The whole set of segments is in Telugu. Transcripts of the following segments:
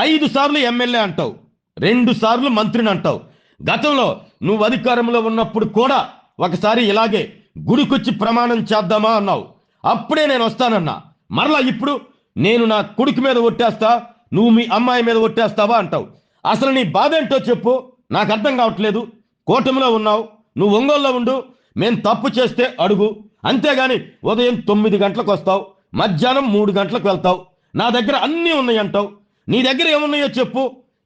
5 సార్లు ఎమ్మెల్యే అంటావు, 2 సార్లు మంత్రిని అంటావు. గతంలో నువ్వు అధికారంలో ఉన్నప్పుడు కూడా ఒకసారి ఇలాగే గుడికొచ్చి ప్రమాణం చేద్దామా అన్నావు. అప్పుడే నేను వస్తానన్నా. మరలా ఇప్పుడు నేను నా కొడుకు మీద ఒట్టేస్తా, నువ్వు మీ అమ్మాయి మీద ఒట్టేస్తావా అంటావు. అసలు నీ బాధ ఏంటో చెప్పు, నాకు అర్థం కావట్లేదు. కూటమిలో ఉన్నావు, నువ్వు ఒంగోలులో ఉండు, మేము తప్పు చేస్తే అడుగు. అంతేగాని ఉదయం 9 గంటలకు వస్తావు, మధ్యాహ్నం 3 గంటలకు వెళ్తావు. నా దగ్గర అన్నీ ఉన్నాయి అంటావు. నీ దగ్గర ఏమున్నాయో చెప్పు.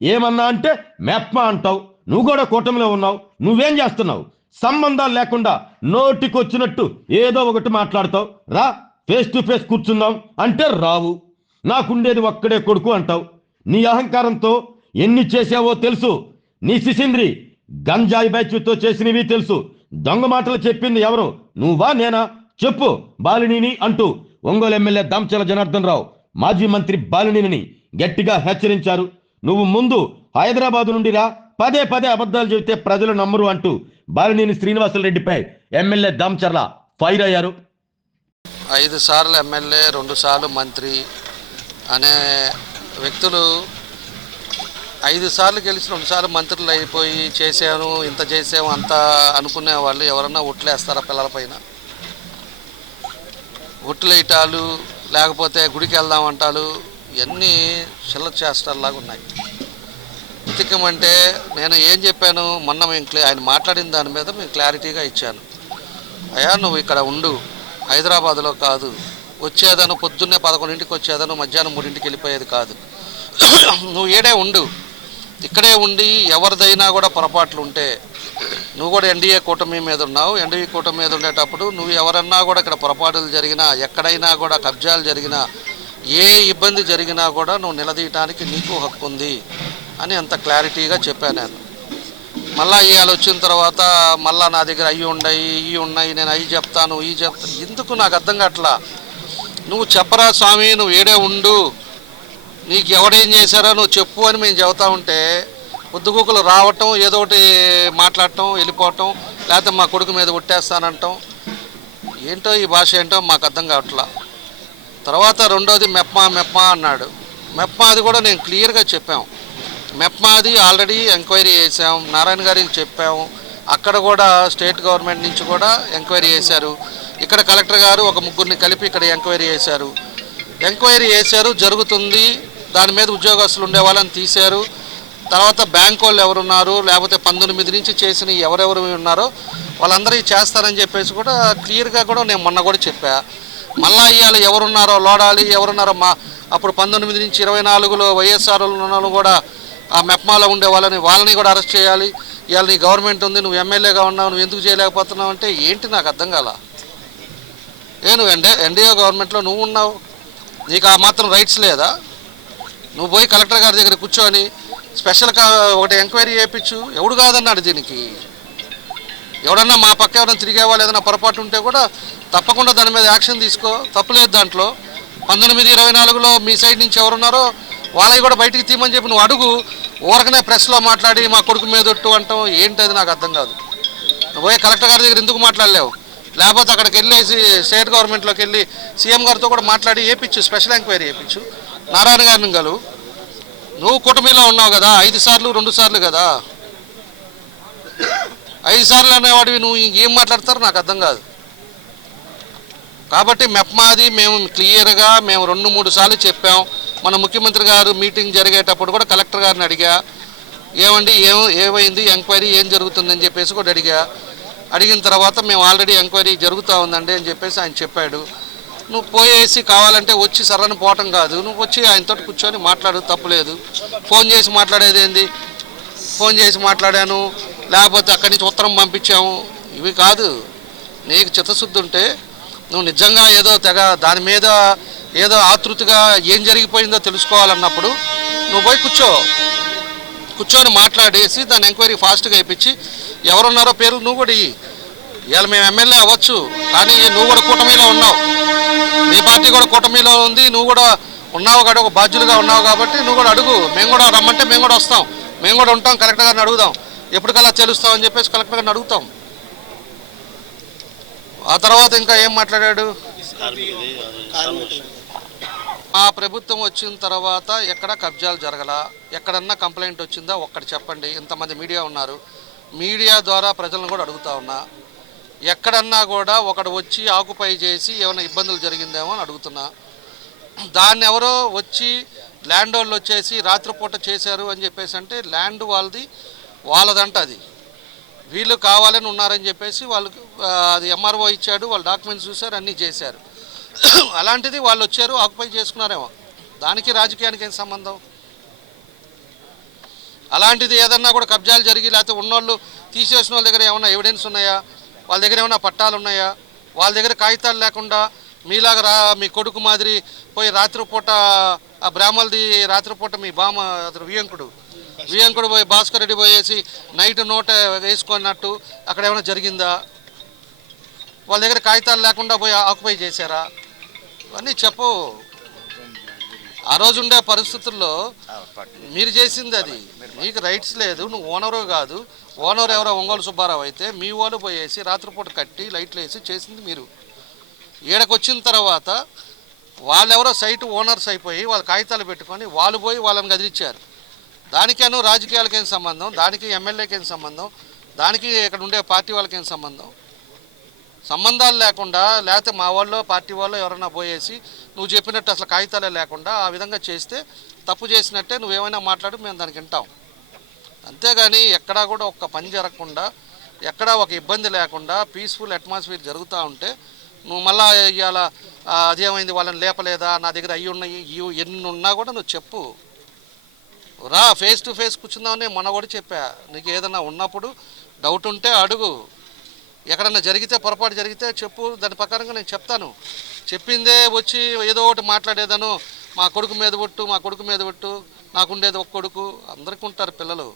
ఏమన్నా అంటే మెప్మా అంటావు. నువ్వు కూడా కూటమిలో ఉన్నావు, నువ్వేం చేస్తున్నావు? సంబంధాలు లేకుండా నోటికొచ్చినట్టు ఏదో ఒకటి మాట్లాడతావు. రా ఫేస్ టు ఫేస్ కూర్చుందాం అంటే రావు. నాకుండేది ఒక్కడే కొడుకు అంటావు. నీ అహంకారంతో ఎన్ని చేసావో తెలుసు. నీ సిసింద్రి గంజాయి బ్యాచ్తో చేసినవి తెలుసు. దొంగ మాటలు చెప్పింది ఎవరు, నువ్వా నేనా? చెప్పు బాలినీని అంటూ ఒంగోలు ఎమ్మెల్యే దామచల జనార్దన్ రావు మాజీ మంత్రి బాలినీని గట్టిగా హెచ్చరించారు. నువ్వు ముందు హైదరాబాద్ నుండి రా, పదే పదే అబద్ధాలు చెబితే ప్రజలు నమ్మరు అంటూ బాలినేని శ్రీనివాసరెడ్డిపై ఎమ్మెల్యే దామచర్ల ఫైర్ అయ్యారు. 5 సార్లు ఎమ్మెల్యే, 2 సార్లు మంత్రి అనే వ్యక్తులు 5 సార్లు గెలిచి 2 సార్లు మంత్రులు అయిపోయి చేసాను, ఇంత చేసాము అంత అనుకునే వాళ్ళు ఎవరన్నా ఒట్లేస్తారా పిల్లలపైన? ఒట్లు వేయటాలు, లేకపోతే గుడికి వెళ్దామంటాలు, ఇవన్నీ చిల్లర చేష్టలాగా ఉన్నాయి. ఉతికమంటే నేను ఏం చెప్పాను మొన్న, ఆయన మాట్లాడిన దాని మీద మేము క్లారిటీగా ఇచ్చాను. అయ్యా నువ్వు ఇక్కడ ఉండు, హైదరాబాద్లో కాదు, వచ్చేదను పొద్దున్నే 11ంటికి వచ్చేదను, మధ్యాహ్నం 3ంటికి వెళ్ళిపోయేది కాదు. నువ్వు ఏడే ఉండు, ఇక్కడే ఉండి ఎవరిదైనా కూడా పొరపాట్లు ఉంటే, నువ్వు కూడా ఎన్డీఏ కూటమి మీద ఉన్నావు, ఎన్డీఏ కూటమి మీద ఉండేటప్పుడు నువ్వు ఎవరన్నా కూడా ఇక్కడ పొరపాటులు జరిగినా, ఎక్కడైనా కూడా కబ్జాలు జరిగినా, ఏ ఇబ్బంది జరిగినా కూడా నువ్వు నిలదీయటానికి నీకు హక్కు ఉంది అని అంత క్లారిటీగా చెప్పాను నేను. మళ్ళీ ఇవాళ వచ్చిన తర్వాత మళ్ళీ నా దగ్గర అవి ఉన్నాయి, నేను అవి చెప్తాను, ఇవి చెప్తాను. ఎందుకు నాకు అర్థం కావట్లా. నువ్వు చెప్పరా స్వామి, నువ్వు ఏడే ఉండు, నీకు ఎవడేం చేశారో నువ్వు చెప్పు అని మేము చెబుతా ఉంటే పొద్దుగూకులు రావటం, ఏదో ఒకటి మాట్లాడటం, వెళ్ళిపోవటం, లేకపోతే మా కొడుకు మీద కొట్టేస్తానంటాం. ఏంటో ఈ భాష ఏంటో మాకు అర్థం కావట్లా. తర్వాత రెండోది మెప్మా అన్నాడు. మెప్మాది కూడా నేను క్లియర్గా చెప్పాం. మెప్మాది ఆల్రెడీ ఎంక్వైరీ చేసాం, నారాయణ గారికి చెప్పాము. అక్కడ కూడా స్టేట్ గవర్నమెంట్ నుంచి కూడా ఎంక్వైరీ చేశారు. ఇక్కడ కలెక్టర్ గారు ఒక 3గురిని కలిపి ఇక్కడ ఎంక్వైరీ చేశారు, జరుగుతుంది. దాని మీద ఉద్యోగస్తులు ఉండే వాళ్ళని తీశారు. తర్వాత బ్యాంక్ వాళ్ళు ఎవరున్నారు, లేకపోతే 19 నుంచి చేసిన ఎవరెవరు ఉన్నారో వాళ్ళందరూ చేస్తారని చెప్పేసి కూడా క్లియర్గా కూడా నేను మొన్న కూడా చెప్పా. మళ్ళా ఇవాళ ఎవరున్నారో లోడాలి, ఎవరున్నారో అప్పుడు 19 నుంచి 24లో వైఎస్ఆర్ ఉన్న కూడా ఆ మెప్మాలో ఉండే వాళ్ళని కూడా అరెస్ట్ చేయాలి. ఇవాళ నీ గవర్నమెంట్ ఉంది, నువ్వు ఎమ్మెల్యేగా ఉన్నావు, నువ్వు ఎందుకు చేయలేకపోతున్నావు అంటే ఏంటి నాకు అర్థం కాల. నువ్వు ఎన్డీఏ గవర్నమెంట్లో నువ్వు ఉన్నావు, నీకు ఆ మాత్రం రైట్స్ లేదా? నువ్వు పోయి కలెక్టర్ గారి దగ్గర కూర్చొని స్పెషల్గా ఒకటి ఎంక్వైరీ చేయించు. ఎవడు కాదన్నాడు దీనికి? ఎవడన్నా మా పక్క ఎవరైనా తిరిగే వాళ్ళు ఏదైనా పొరపాటు ఉంటే కూడా తప్పకుండా దాని మీద యాక్షన్ తీసుకో, తప్పులేదు దాంట్లో. 19-24లో మీ సైడ్ నుంచి ఎవరున్నారో వాళ్ళవి కూడా బయటికి తీయమని చెప్పి నువ్వు అడుగు. ఊరకనే ప్రెస్లో మాట్లాడి మా కొడుకు మీద ఒట్టు అంటాం ఏంటది నాకు అర్థం కాదు. నువ్వు పోయి కలెక్టర్ గారి దగ్గర ఎందుకు మాట్లాడలేవు? లేకపోతే అక్కడికి వెళ్ళేసి స్టేట్ గవర్నమెంట్లోకి వెళ్ళి సీఎం గారితో కూడా మాట్లాడి వేయించు, స్పెషల్ ఎంక్వైరీ వేయించు. నారాయణ గారిని కలువు. నువ్వు కూటమిలో ఉన్నావు కదా, 5 సార్లు 2 సార్లు కదా. 5 సార్లు అనేవాడివి నువ్వు ఇంకేం మాట్లాడతారో నాకు అర్థం కాదు. కాబట్టి మెప్మాది మేము క్లియర్గా 2-3 సార్లు చెప్పాం. మన ముఖ్యమంత్రి గారు మీటింగ్ జరిగేటప్పుడు కూడా కలెక్టర్ గారిని అడిగా, ఏమండి ఏమైంది ఎంక్వైరీ ఏం జరుగుతుందని చెప్పేసి కూడా అడిగిన తర్వాత మేము ఆల్రెడీ ఎంక్వైరీ జరుగుతూ ఉందండి అని చెప్పేసి ఆయన చెప్పాడు. నువ్వు పోయేసి కావాలంటే వచ్చి సర్రని పోవటం కాదు, నువ్వు వచ్చి ఆయనతో కూర్చొని మాట్లాడు, తప్పులేదు. ఫోన్ చేసి మాట్లాడేది ఏంది? ఫోన్ చేసి మాట్లాడాను, లేకపోతే అక్కడి నుంచి ఉత్తరం పంపించాము, ఇవి కాదు. నీకు చిత్తశుద్ధి ఉంటే నువ్వు నిజంగా ఏదో దాని మీద ఏదో ఆతృతగా ఏం జరిగిపోయిందో తెలుసుకోవాలన్నప్పుడు నువ్వు పోయి కూర్చొని మాట్లాడేసి దాన్ని ఎంక్వైరీ ఫాస్ట్గా వేయించి ఎవరున్నారో పేర్లు నువ్వు కూడా ఇవాళ మేము ఎమ్మెల్యే అవ్వచ్చు, కానీ నువ్వు కూడా కూటమిలో ఉన్నావు, మీ పార్టీ కూడా కూటమిలో ఉంది, నువ్వు కూడా ఉన్నావు కాబట్టి ఒక బాధ్యులుగా ఉన్నావు కాబట్టి నువ్వు కూడా అడుగు. మేము కూడా రమ్మంటే మేము కూడా వస్తాం, మేము కూడా ఉంటాం, కలెక్టర్ గారిని అడుగుదాం, ఎప్పటికల్లా తెలుస్తామని చెప్పేసి కలెక్టర్ గారిని అడుగుతాం. ఆ తర్వాత ఇంకా ఏం మాట్లాడాడు? మా ప్రభుత్వం వచ్చిన తర్వాత ఎక్కడ కబ్జాలు జరగలా, ఎక్కడన్నా కంప్లైంట్ వచ్చిందా ఒక్కటి చెప్పండి. ఇంతమంది మీడియా ఉన్నారు, మీడియా ద్వారా ప్రజలను కూడా అడుగుతా ఉన్నా. ఎక్కడన్నా కూడా ఒకడు వచ్చి ఆకుపై చేసి ఏమైనా ఇబ్బందులు జరిగిందేమో అని అడుగుతున్నా. దాన్ని ఎవరో వచ్చి ల్యాండ్ వాళ్ళు వచ్చేసి రాత్రిపూట చేశారు అని చెప్పేసి అంటే ల్యాండ్ వాళ్ళదంట. అది వీళ్ళు కావాలని ఉన్నారని చెప్పేసి వాళ్ళకి అది ఎంఆర్ఓ ఇచ్చాడు, వాళ్ళు డాక్యుమెంట్స్ చూశారు, అన్నీ చేశారు. అలాంటిది వాళ్ళు వచ్చారు ఆక్యుపై చేసుకున్నారేమో, దానికి రాజకీయానికి ఏం సంబంధం? అలాంటిది ఏదన్నా కూడా కబ్జాలు జరిగి లేకపోతే ఉన్నోళ్ళు తీసేసిన వాళ్ళ దగ్గర ఏమైనా ఎవిడెన్స్ ఉన్నాయా, వాళ్ళ దగ్గర ఏమైనా పట్టాలు ఉన్నాయా, వాళ్ళ దగ్గర కాగితాలు లేకుండా మీలాగా మీ కొడుకు మాదిరి పోయి రాత్రిపూట ఆ బ్రాహ్మణులది రాత్రిపూట మీ బామ్మ అతను వియంకుడు పోయి భాస్కర్ రెడ్డి పోయేసి నైట్ నోట వేసుకున్నట్టు అక్కడ ఏమైనా జరిగిందా? వాళ్ళ దగ్గర కాగితాలు లేకుండా పోయి ఆక్యుపై చేశారా? అన్నీ చెప్పు. ఆ రోజు ఉండే పరిస్థితుల్లో మీరు చేసింది అది, నీకు రైట్స్ లేదు, నువ్వు ఓనరు కాదు. ఓనర్ ఎవరో ఒంగోలు సుబ్బారావు అయితే మీ వాళ్ళు పోయేసి రాత్రిపూట కట్టి లైట్లు వేసి చేసింది మీరు. ఈడకు వచ్చిన తర్వాత వాళ్ళెవరో సైట్ ఓనర్స్ అయిపోయి వాళ్ళ కాగితాలు పెట్టుకొని వాళ్ళు పోయి వాళ్ళని గదిలిచ్చారు. దానికేనో రాజకీయాలకేం సంబంధం, దానికి ఎమ్మెల్యేకేం సంబంధం, దానికి ఇక్కడ ఉండే పార్టీ వాళ్ళకేం సంబంధం? సంబంధాలు లేకుండా లేకపోతే మా వాళ్ళు పార్టీ వాళ్ళు ఎవరైనా పోయేసి నువ్వు చెప్పినట్టు అసలు కాగితాలే లేకుండా ఆ విధంగా చేస్తే తప్పు చేసినట్టే. నువ్వేమైనా మాట్లాడు, మేము దానికి వింటాం. అంతేగాని ఎక్కడా కూడా ఒక్క పని జరగకుండా, ఎక్కడా ఒక ఇబ్బంది లేకుండా పీస్ఫుల్ అట్మాస్ఫియర్ జరుగుతూ ఉంటే నువ్వు మళ్ళా ఇవాళ అదేమైంది వాళ్ళని లేపలేదా, నా దగ్గర అయ్యి ఉన్నాయి ఎన్ని ఉన్నా కూడా నువ్వు చెప్పు. రా, ఫేస్ టు ఫేస్ కూర్చుందామని మొన్న కూడా చెప్పా. నీకు ఏదన్నా ఉన్నప్పుడు డౌట్ ఉంటే అడుగు, ఎక్కడన్నా జరిగితే పొరపాటు జరిగితే చెప్పు, దాని ప్రకారంగా నేను చెప్తాను. చెప్పిందే వచ్చి ఏదో ఒకటి మాట్లాడేదాను, మా కొడుకు మీద ఒట్టు, నాకుండేది ఒక కొడుకు. అందరికీ ఉంటారు పిల్లలు,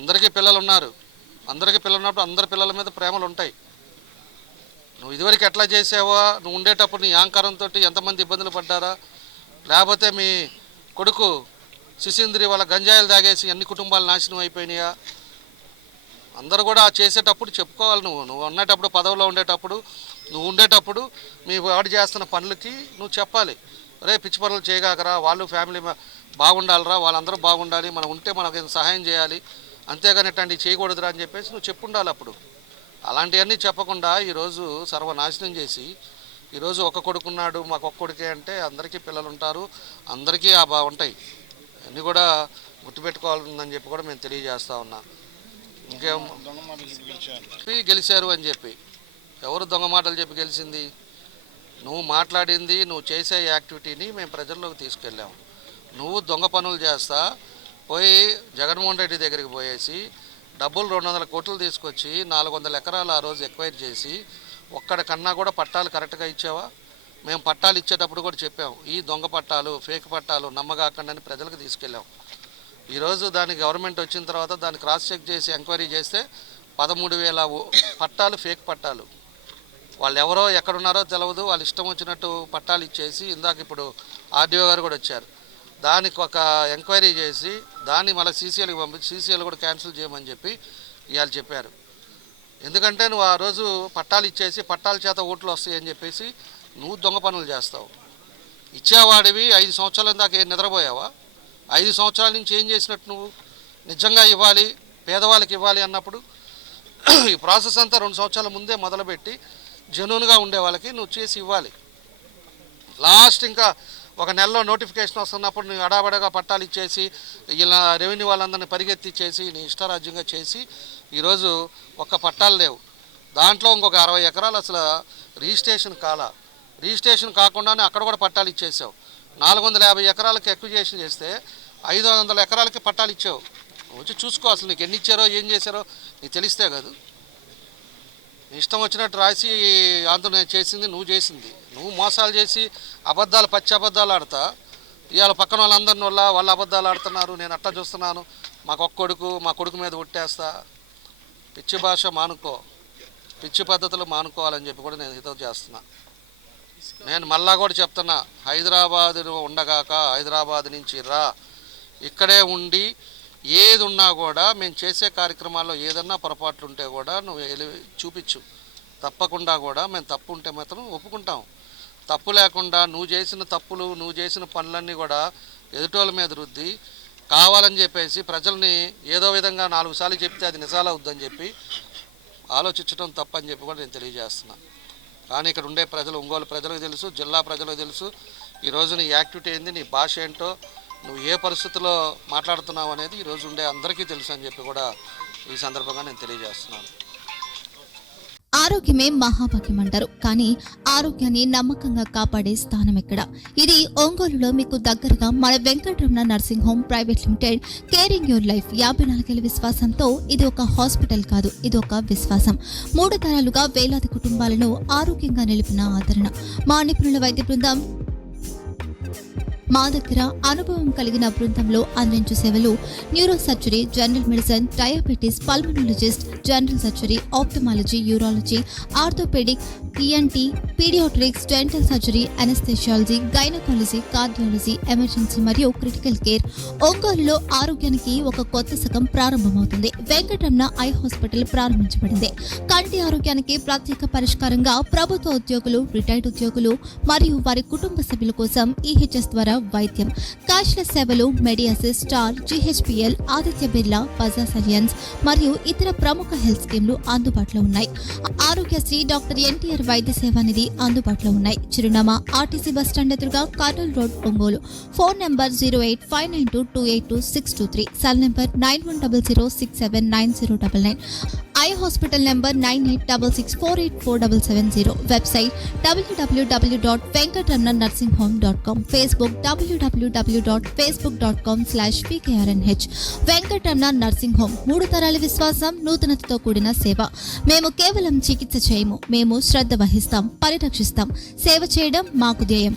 అందరికీ పిల్లలు ఉన్నారు. అందరికీ పిల్లలు ఉన్నప్పుడు అందరి పిల్లల మీద ప్రేమలు ఉంటాయి. నువ్వు ఇదివరకు ఎట్లా చేసావో, నువ్వు ఉండేటప్పుడు నీ అహంకారంతో ఎంతమంది ఇబ్బందులు పడ్డారా, లేకపోతే మీ కొడుకు శిశీంద్రి వాళ్ళ గంజాయిలు తాగేసి ఎన్ని కుటుంబాలు నాశనం అయిపోయినాయా? అందరూ కూడా చేసేటప్పుడు చెప్పుకోవాలి. నువ్వు ఉండేటప్పుడు, పదవిలో ఉండేటప్పుడు మీ వాడు చేస్తున్న పనులకి నువ్వు చెప్పాలి. అరే పిచ్చి పనులు చేయగాకరా, వాళ్ళు ఫ్యామిలీ బాగుండాలిరా, వాళ్ళందరూ బాగుండాలి, మనం ఉంటే మనకు సహాయం చేయాలి, అంతేగాని ఇట్లాంటి చేయకూడదురా అని చెప్పేసి నువ్వు చెప్పుండాలి. అప్పుడు అలాంటివన్నీ చెప్పకుండా ఈరోజు సర్వనాశనం చేసి ఈరోజు ఒక కొడుకున్నాడు, మాకు ఒక్క కొడుకే అంటే అందరికీ పిల్లలు ఉంటారు, అందరికీ ఉంటాయి. అన్నీ కూడా గుర్తుపెట్టుకోవాలని చెప్పి కూడా మేము తెలియజేస్తూ ఉన్నా. ఇంకేం గెలిచారు అని చెప్పి ఎవరు దొంగ మాటలు చెప్పి గెలిచింది? నువ్వు మాట్లాడింది, నువ్వు చేసే యాక్టివిటీని మేము ప్రజల్లోకి తీసుకెళ్ళాము. నువ్వు దొంగ పనులు చేస్తా పోయి జగన్మోహన్ రెడ్డి దగ్గరికి పోయేసి డబ్బులు 200 కోట్లు తీసుకొచ్చి 400 ఎకరాలు ఆ రోజు ఎక్వైర్ చేసి ఒక్కడికన్నా కూడా పట్టాలు కరెక్ట్గా ఇచ్చావా? మేము పట్టాలు ఇచ్చేటప్పుడు కూడా చెప్పాము, ఈ దొంగ పట్టాలు, ఫేక్ పట్టాలు నమ్మగాకండి అని ప్రజలకు తీసుకెళ్ళాం. ఈరోజు దానికి గవర్నమెంట్ వచ్చిన తర్వాత దాన్ని క్రాస్ చెక్ చేసి ఎంక్వైరీ చేస్తే 13,000 పట్టాలు ఫేక్ పట్టాలు. వాళ్ళు ఎవరో ఎక్కడున్నారో తెలియదు, వాళ్ళు ఇష్టం వచ్చినట్టు పట్టాలు ఇచ్చేసి, ఇందాక ఇప్పుడు ఆర్డీఓ గారు కూడా వచ్చారు, దానికి ఒక ఎంక్వైరీ చేసి దాన్ని మళ్ళీ సీసీఎల్కి పంపించి సీసీఎల్ కూడా క్యాన్సిల్ చేయమని చెప్పి ఇవాళ చెప్పారు. ఎందుకంటే నువ్వు ఆ రోజు పట్టాలు ఇచ్చేసి పట్టాల చేత ఓట్లు వస్తాయని చెప్పేసి నువ్వు దొంగ పనులు చేస్తావు. ఇచ్చేవాడివి 5 సంవత్సరాల దాకా ఏం నిద్రపోయావా? 5 సంవత్సరాల నుంచి ఏం చేసినట్టు నువ్వు? నిజంగా ఇవ్వాలి, పేదవాళ్ళకి ఇవ్వాలి అన్నప్పుడు ఈ ప్రాసెస్ అంతా 2 సంవత్సరాల ముందే మొదలుపెట్టి జెన్యూన్గా ఉండే వాళ్ళకి నువ్వు చేసి ఇవ్వాలి. లాస్ట్ ఇంకా ఒక నెలలో నోటిఫికేషన్ వస్తున్నప్పుడు నువ్వు అడాబడగా పట్టాలు ఇచ్చేసి ఇలా రెవెన్యూ వాళ్ళందరినీ పరిగెత్తిచ్చేసి నీ ఇష్టారాజ్యంగా చేసి ఈరోజు ఒక్క పట్టాలు లేవు. దాంట్లో ఇంకొక 60 ఎకరాలు అసలు రిజిస్ట్రేషన్ కాకుండానే అక్కడ కూడా పట్టాలు ఇచ్చేసావు. 450 ఎకరాలకి ఎక్విజేషన్ చేస్తే 500 ఎకరాలకి పట్టాలు ఇచ్చావు. వచ్చి చూసుకో, అసలు నీకు ఎన్ని ఇచ్చారో ఏం చేశారో నీకు తెలిస్తే కాదు. ఇష్టం వచ్చినట్టు రాసి ఆందోళన చేసింది నువ్వు చేసింది. నువ్వు మోసాలు చేసి అబద్ధాలు, పచ్చి అబద్ధాలు ఆడతా ఇవాళ పక్కన వాళ్ళందరిని వాళ్ళు అబద్ధాలు ఆడుతున్నారు, నేను అట్టా చూస్తున్నాను, మాకు ఒక్క కొడుకు, మా కొడుకు మీద ఒట్టేస్తా. పిచ్చి భాష మానుకో, పిచ్చి పద్ధతులు మానుకోవాలని చెప్పి కూడా నేను హితవు చేస్తున్నా. నేను మళ్ళా కూడా చెప్తున్నా, హైదరాబాద్ ఉండగాక హైదరాబాద్ నుంచి రా, ఇక్కడే ఉండి ఏది ఉన్నా కూడా మేము చేసే కార్యక్రమాల్లో ఏదన్నా పొరపాట్లు ఉంటే కూడా నువ్వు చూపించు. తప్పకుండా కూడా మేము తప్పు ఉంటే మాత్రం ఒప్పుకుంటాం. తప్పు లేకుండా నువ్వు చేసిన తప్పులు, నువ్వు చేసిన పనులన్నీ కూడా ఎదుటోళ్ళ మీద రుద్ది కావాలని చెప్పేసి ప్రజల్ని ఏదో విధంగా 4 సార్లు చెప్తే అది నిజాలవుద్దని చెప్పి ఆలోచించడం తప్పని చెప్పి కూడా నేను తెలియజేస్తున్నాను. కానీ ఇక్కడ ఉండే ప్రజలు, ఒంగోలు ప్రజలకు తెలుసు, జిల్లా ప్రజలకు తెలుసు, ఈరోజు నీ యాక్టివిటీ ఏంది, నీ భాష ఏంటో, నువ్వు ఏ పరిస్థితుల్లో మాట్లాడుతున్నావు అనేది ఈరోజు ఉండే అందరికీ తెలుసు అని చెప్పి కూడా ఈ సందర్భంగా నేను తెలియజేస్తున్నాను. ఆరోగ్యమే మహాభాగ్యం అంటారు, కానీ ఆరోగ్యాన్ని నమ్మకంగా కాపాడే స్థానం ఎక్కడ? ఇది ఒంగోలులో మీకు దగ్గరగా మన Venkataramana nursing home private limited. Caring your life 54 ఏళ్ల విశ్వాసంతో ఇది ఒక హాస్పిటల్ కాదు, ఇది ఒక విశ్వాసం. 3 తరాలుగా వేలాది కుటుంబాలను ఆరోగ్యంగా నిలిపిన ఆదరణ. మా నిపుణుల వైద్య బృందం మా దగ్గర అనుభవం కలిగిన బృందంలో అందించే సేవలు neuro surgery, general medicine, diabetes, pulmonologist, general surgery, ophthalmology, urology, orthopaedic, ENT, paediatrics, dental surgery, anaesthesiology, gynaecology, cardiology, emergency మరియు క్రిటికల్ కేర్. ఒంగోలులో ఆరోగ్యానికి ఒక కొత్త శకం ప్రారంభమవుతుంది. వెంకటరమణ ఐ హాస్పిటల్ ప్రారంభించబడింది. కంటి ఆరోగ్యానికి ప్రత్యేక పరిష్కారంగా ప్రభుత్వ ఉద్యోగులు, రిటైర్డ్ ఉద్యోగులు మరియు వారి కుటుంబ సభ్యుల కోసం ఈహెచ్ఎస్ ద్వారా వైద్యం, క్యాష్లెస్ సేవలు, మెడియాసిస్, స్టార్, జీహెచ్పిఎల్, ఆదిత్య బిర్లా, బజాజ్ అలియన్స్ మరియు ఇతర ప్రముఖ హెల్త్ స్కీమ్లు అందుబాటులో ఉన్నాయి. ఆరోగ్యశ్రీ, డాక్టర్ ఎన్టీఆర్ వైద్య సేవా నిధి అందుబాటులో ఉన్నాయి. చిరునామా ఆర్టీసీ బస్టాండ్ ఎదురుగా, Kurnool road, Ongole. Phone number 08592282623, cell number 9100679099, eye hospital number 9866484770, website www.venkatramanarsinghome.com, Facebook www.facebook.com/pkrnh. Venkataramana nursing home, 3 తరాల విశ్వాసం, నూతనతతో కూడిన సేవ. మేము కేవలం చికిత్స చేయము, మేము శ్రద్ధ వహిస్తాం, పరిరక్షిస్తాం. సేవ చేయడం మాకు ధ్యేయం.